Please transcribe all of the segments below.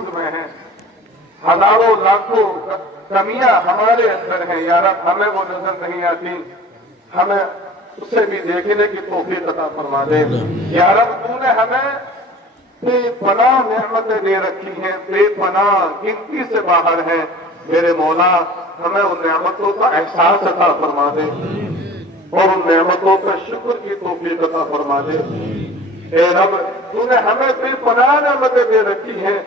وجود میں ہیں، ہزاروں لاکھوں کمیاں ہمارے اندر ہیں، یا رب ہمیں وہ نظر نہیں آتی، ہمیں اسے بھی دیکھنے کی توفیق عطا فرما دے۔ یا رب تو نے ہمیں بے پناہ نعمتیں دے رکھی ہیں، بے پناہ گنتی سے باہر ہیں، میرے مولا ہمیں ان نعمتوں کا احساس عطا فرما دے اور ان نعمتوں کا شکر کی توفیق عطا فرما دے۔ اے رب تو نے ہمیں بے پناہ نعمتیں دے رکھی ہیں،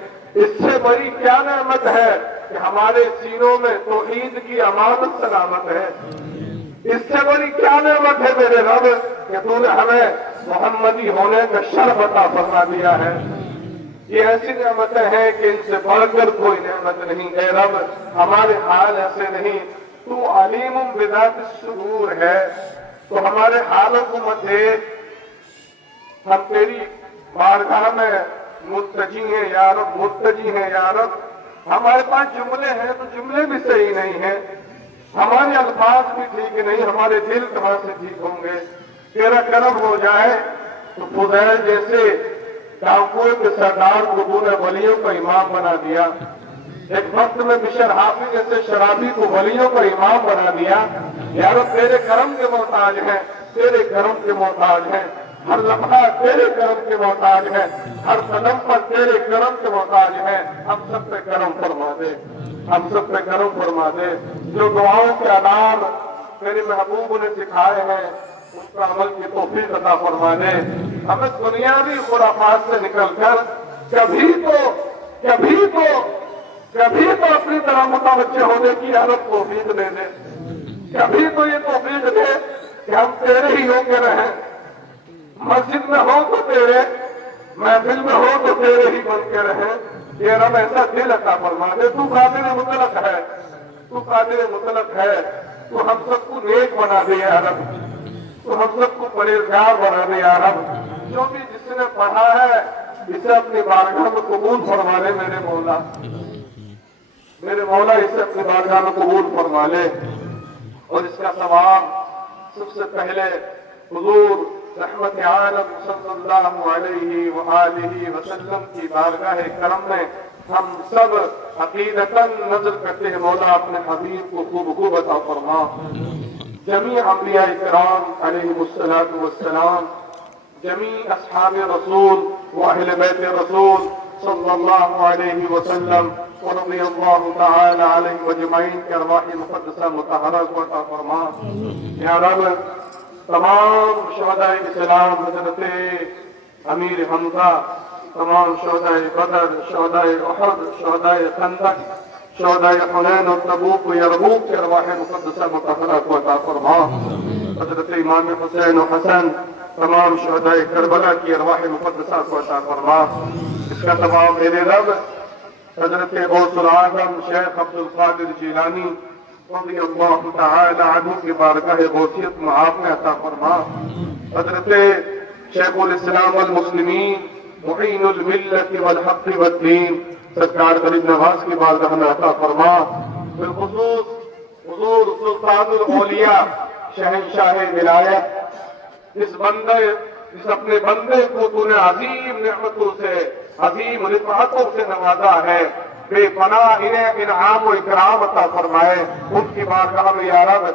اس سے بڑی کیا نعمت ہے کہ ہمارے سینوں میں توحید کی امانت سلامت ہے، اس سے بڑی کیا نعمت ہے میرے رب کہ تو نے ہمیں محمدی ہونے کا شرف عطا فرما دیا ہے۔ یہ ایسی نعمتیں ہیں کہ ان سے بڑھ کر کوئی نعمت نہیں۔ اے رب ہمارے حال ایسے نہیں، تو علیم بذات الصدور ہے، تو ہمارے حالوں کو مت دیکھ، ہم تیری بارگاہ میں متجی ہیں یا رب، متجی ہیں یا رب۔ ہمارے پاس جملے ہیں تو جملے بھی صحیح نہیں ہیں، ہمارے الفاظ بھی ٹھیک نہیں، ہمارے دل کہاں سے ٹھیک ہوں گے؟ تیرا کرم ہو جائے تو فضیل جیسے ڈاکوؤں کے سردار کو تو نے ولیوں کا امام بنا دیا، ایک وقت میں بشر حافظ جیسے شرابی کو ولیوں کا امام بنا دیا۔ یا رب تیرے کرم کے محتاج ہیں، تیرے کرم کے محتاج ہیں، ہر لمحہ تیرے کرم کے محتاج ہیں، ہر قدم پر تیرے کرم کے محتاج ہیں۔ ہم سب پہ کرم فرما دے، ہم سب پہ کرم فرما دے۔ جو دعاؤں کے آداب میرے محبوب نے سکھائے ہیں اس پر عمل کی توفیق عطا فرما دے۔ ہمیں دنیاوی خرافات سے نکل کر کبھی تو اپنی طرح متوجہ ہونے کی حالت توفیق دے دے، کبھی تو یہ توفیق دے کہ ہم تیرے ہی ہو کے رہیں، مسجد میں ہو تو تیرے، محفل میں ہو تو تیرے ہی بن کے رہیں۔ یہ رب ایسا دل عطا فرما دے۔ تو قادر مطلق ہے، تو قادر مطلق ہے، تو ہم سب کو نیک بنا دے یا رب، تو ہم سب کو پرہیزگار بنا دے یا رب۔ جو بھی جس نے پڑھا ہے اسے اپنی بارگاہ میں قبول فرما لے میرے مولا، میرے مولا اسے اپنی بارگاہ میں قبول فرما لے، اور اس کا ثواب سب سے پہلے حضور رحمت عالم صلی اللہ علیہ وآلہ وسلم کی بارگاہ کرم میں ہم سب عقیدتاً نظر کرتے ہیں، مولا اپنے حبیب کو خوب عطا فرما۔ جمیع انبیاء کرام علیہم الصلاۃ والسلام، جمیع اصحاب رسول و اہل بیت رسول صلی اللہ علیہ وسلم، ورضی اللہ تعالی علیہم اجمعین کے ارواح مقدسہ مطہرہ کو عطا فرما۔ یا رب تمام شہداء اسلام، حضرت امیر حمزہ، تمام شہداء بدر، شہداء احد، شہداء خندق، شہداء حنین اور تبوک و یرموک کے ارواح مقدسہ مطہرہ کو عطا فرما۔ حضرت امام حسین و حسن، تمام شہداء کربلا کی ارواح مقدسہ کو عطا فرما۔ اس کا ثواب میرے رب حضرت غوث العظم شیخ عبد القادر جیلانی رضی اللہ تعالی عنہ کی بارگاہ غوثیت میں آپ نے عطا فرما۔ حضرت شیخ الاسلام المسلمین معین الملت والحق والدین سرکار غریب نواز کی بارگاہ میں عطا فرما۔ بالخصوص حضور سلطان الاولیاء شہنشاہ ولایت، اس اپنے بندے کو تو نے عظیم نعمتوں سے، عظیم رفعتوں سے نوازا ہے، بے پناہ انہیں انعام و اکرام عطا فرمائے۔ ان کی بارگاہ میں یا رب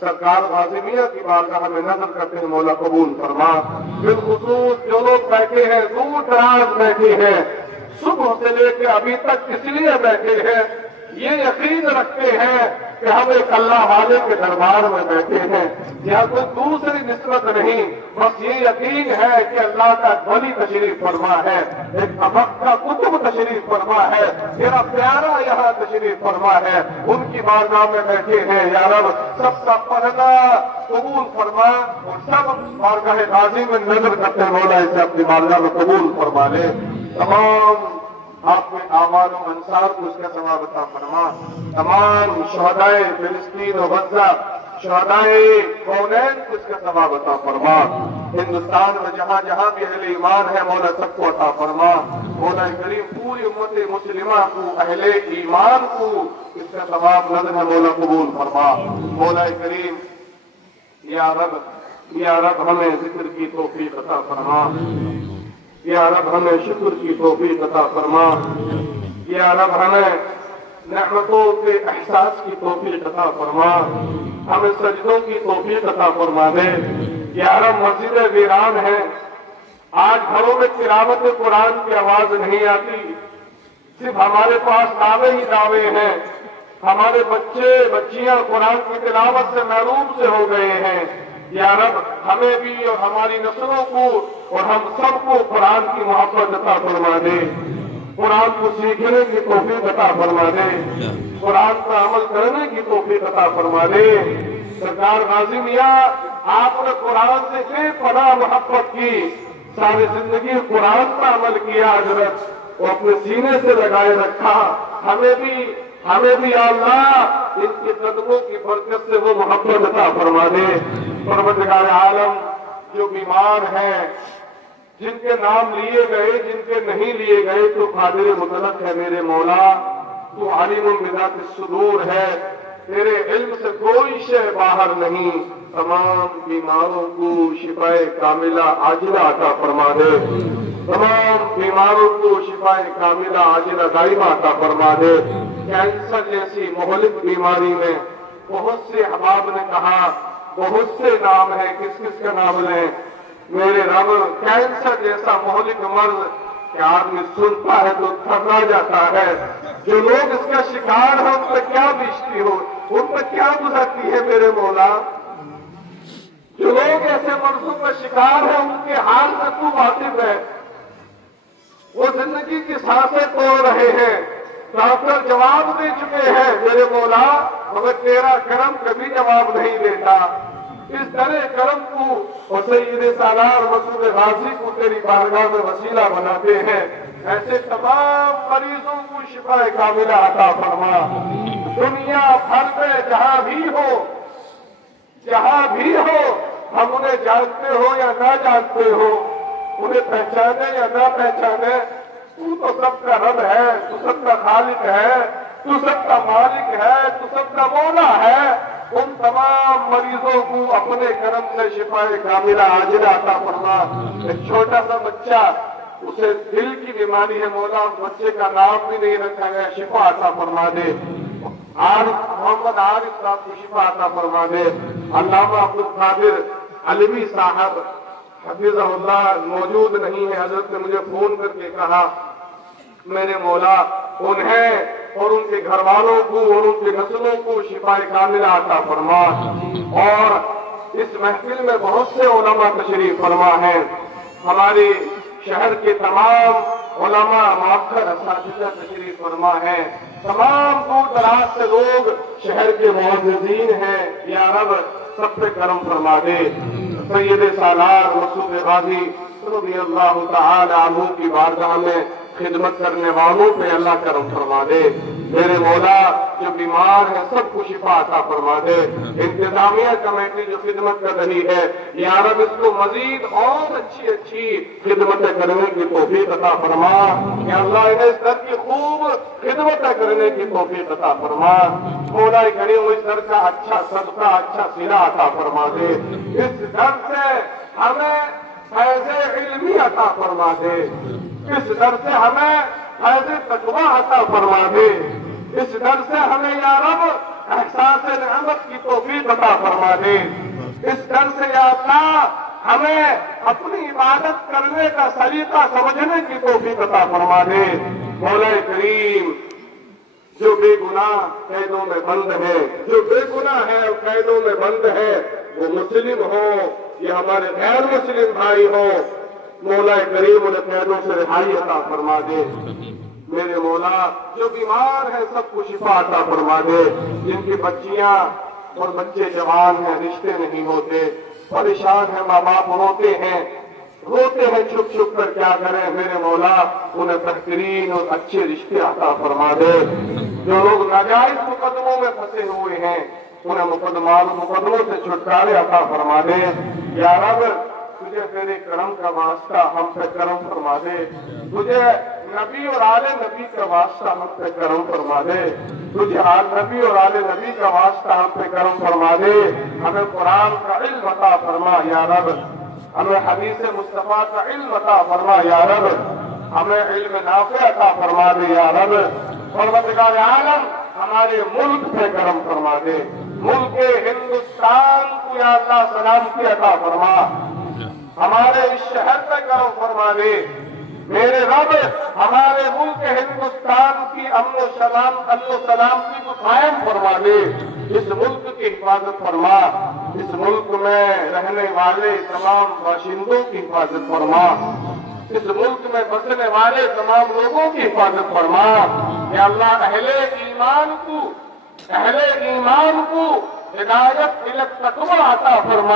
سرکار غازمیہ کی بارگاہ میں نظر کرتے ہیں، مولا قبول فرما۔ بالخصوص جو لوگ بیٹھے ہیں، دور دراز بیٹھے ہیں، صبح سے لے کے ابھی تک اس لیے بیٹھے ہیں، یہ یقین رکھتے ہیں کہ ہم ایک اللہ والے کے دربار میں بیٹھے ہیں، یا کوئی دوسری نسبت نہیں، بس یہ یقین ہے کہ اللہ کا ولی تشریف فرما ہے، ایک ابقہ کتب تشریف فرما ہے، میرا پیارا یہاں تشریف فرما ہے، ان کی بارگاہ میں بیٹھے ہیں۔ یا رب سب کا پڑھنا قبول فرما، اور سب بارگاہ غازی میں نظر کرتے ہیں، مولا اسے اپنی بارگاہ میں قبول فرما لے۔ تمام آپ کے اعمال و انصار کو اس کا ثواب عطا فرما۔ تمام شہدائے فلسطین و غزہ، شہدائے کونین کو اس کا ثواب عطا فرما۔ ہندوستان میں جہاں جہاں بھی اہل ایمان ہے، مولا سب کو عطا فرما۔ مولا کریم پوری امت مسلمہ کو، اہل ایمان کو اس کا ثواب نظر ہے، مولا قبول فرما۔ مولا کریم یا رب ہمیں ذکر کی توفیق عطا فرما، یا رب ہمیں شکر کی توفیق عطا فرما، या रब हमें नेमतों के एहसास की तौफीक अता फरमा, हमें सजदों की तौफीक अता फरमा दे। या रब मस्जिदें वीरान है, आज घरों में तिलावत कुरान की आवाज नहीं आती, सिर्फ हमारे पास दावे ही दावे हैं। हमारे बच्चे बच्चियां कुरान की तिलावत से महरूम से हो गए हैं। या रब हमें भी और हमारी नस्लों को और हम सबको कुरान की मोहब्बत अता फरमा दे, कुरान को सीखने की तौफीक अता फरमा दे, कुरान पर अमल करने की तौफीक अता फरमा दे। सरकार गाजी मियां, आपने कुरान से बेपनाह मोहब्बत की, सारी जिंदगी कुरान पर अमल किया, हजरत वो अपने सीने से लगाए रखा। हमें भी अल्लाह इनके कदमों की बरकत से वो मोहब्बत अता फरमा दे। परवरदिगार आलम, जो बीमार हैं, जिनके नाम लिए गए, जिनके नहीं लिए गए, तो कादिर मुतलक है मेरे मौला, तू आलिमुल बिज़ाति सुदूर है, तेरे इल्म से कोई शय बाहर नहीं। तमाम बीमारों को शिफाए कामिला आजिला अता फरमा दे, तमाम बीमारों को शिफाए कामिला आजिला दाइमा अता फरमा दे। कैंसर जैसी मोहलिक बीमारी में बहुत से अहबाब ने कहा, बहुत से नाम है, किस किस का नाम लें मेरे रब। कैंसर जैसा मोहलिक मर्ज कि आदमी सुनता है तो थर्रा जाता है। जो लोग इसका शिकार है उन पर क्या बीतती हो, उन पर क्या गुजरती है मेरे मौला। जो लोग ऐसे मर्जों का शिकार है उनके हाल से तू वाकिफ है। वो जिंदगी की सांसें तोड़ रहे हैं, डॉक्टर जवाब दे चुके हैं मेरे मौला, मगर तेरा करम कभी जवाब नहीं देता। इस तरह करम को और सैयद सालार मसूद गाजी को तेरी बारगाह में वसीला बनाते हैं। ऐसे तमाम मरीजों को शिफाए कामिला अता फरमा। दुनिया भर में जहां भी हो, हम उन्हें जानते हो या ना जानते हो, उन्हें पहचाने या ना पहचाने, तू तो सबका रब है, तू सबका खालिक है, तू सबका मालिक है, तू सबका मौला है। उन तमाम मरीजों को अपने करम से शिफाए कामिला आजिला अता फरमा। एक छोटा सा बच्चा, उसे दिल की बीमारी है मौला, उस बच्चे का नाम भी नहीं रखा गया, शिफा अता फरमा दे। मोहम्मद आरिफ साहब को शिफा अता फरमा दे। अल्लामा अब्दुल कादिर अलवी साहब हफिज़हुल्लाह मौजूद नहीं है, हजरत ने मुझे फोन करके कहा मेरे मौला उन्हें और उनके घर वालों को और उनकी नस्लों को शिफाए कामिला अता फरमा। और इस महफिल में बहुत से उलमा तशरीफ फरमा है। हमारे शहर के तमाम उलमा मुअक्कर असातिज़ा तशरीफ फरमा है। तमाम दूर दराज से लोग शहर के मुअज़्ज़िज़ीन हैं। या रब सब पे करम फरमा दे। सैयद सालार मसूद गाजी रज़ियल्लाहु तआला अन्हु की बारगाह में खिदमत करने वालों पे अल्लाह करम फरमा दे। मेरे मौला जो बीमार है सबको शिफा अता फरमा दे। इंतजामिया कमेटी जो खिदमत कर रही है, या रब इसको मजीद और अच्छी खिदमतें करने की तौफीक अता फरमा। या अल्लाह इन्हें इस दर की खूब खिदमतें करने की तौफीक अता फरमा। मौला करीम इस दर का अच्छा सदका, अच्छा सिला अता फरमा दे। इस दर से हमें फैज़े इल्मी अता फरमा दे। इस दर से हमें फैज़े तक़वा अता फरमा दे। इस दर से हमें या रब एहसास नेमत की तौफीक अता फरमा दे। इस दर से या अल्लाह हमें अपनी इबादत करने का सलीका समझने की तौफीक अता फरमा दे। मौला करीम जो बेगुनाह कैदों में बंद है, जो बेगुनाह है और कैदों में बंद है, वो मुस्लिम हो या हमारे गैर मुस्लिम भाई हो, मौला करीम उन्हें कैदों से रिहाई अता फरमा दे। मेरे मौला जो बीमार है सबको शिफा अता फरमा दे। जिनकी बच्चियां और बच्चे जवान हैं, रिश्ते नहीं होते, परेशान है, माँ बाप रोते हैं छुप छुप कर, क्या करें मेरे मौला उन्हें बेहतरीन और अच्छे रिश्ते अता फरमा दे। जो लोग नाजायज मुकदमों में फंसे हुए हैं उन्हें मुकदमों से छुटकारे अता फरमा दे। या रब तुझे तेरे करम का वास्ता हम पे करम फरमा दे। तुझे नबी और आले नबी का वास्ता हम पे करम फरमा दे। तुझे नबी और आले नबी का वास्ता हम पे करम फरमा दे। हमें कुरान का इल्म अता फरमा या रब। हमें हदीस मुस्तफा का इल्म अता फरमा या रब। हमें इल्म नाफ़े अता फरमा दे या रब। परवरदिगार आलम हमारे मुल्क पे करम फरमा दे, मुल्क हिंदुस्तान को या अल्लाह सलामती अता फरमा, हमारे इस शहर पे करम फरमा दे मेरे रब, हमारे मुल्क हिंदुस्तान की अमन सलामती को कायम फरमा दे, इस मुल्क की हिफाजत फरमा, इस मुल्क में रहने वाले तमाम बाशिंदों की हिफाजत फरमा, इस मुल्क में बसने वाले तमाम लोगों की हिफाजत फरमा। या अल्लाह अहले ईमान को हिदायत इल्ल तक़वा अता फरमा।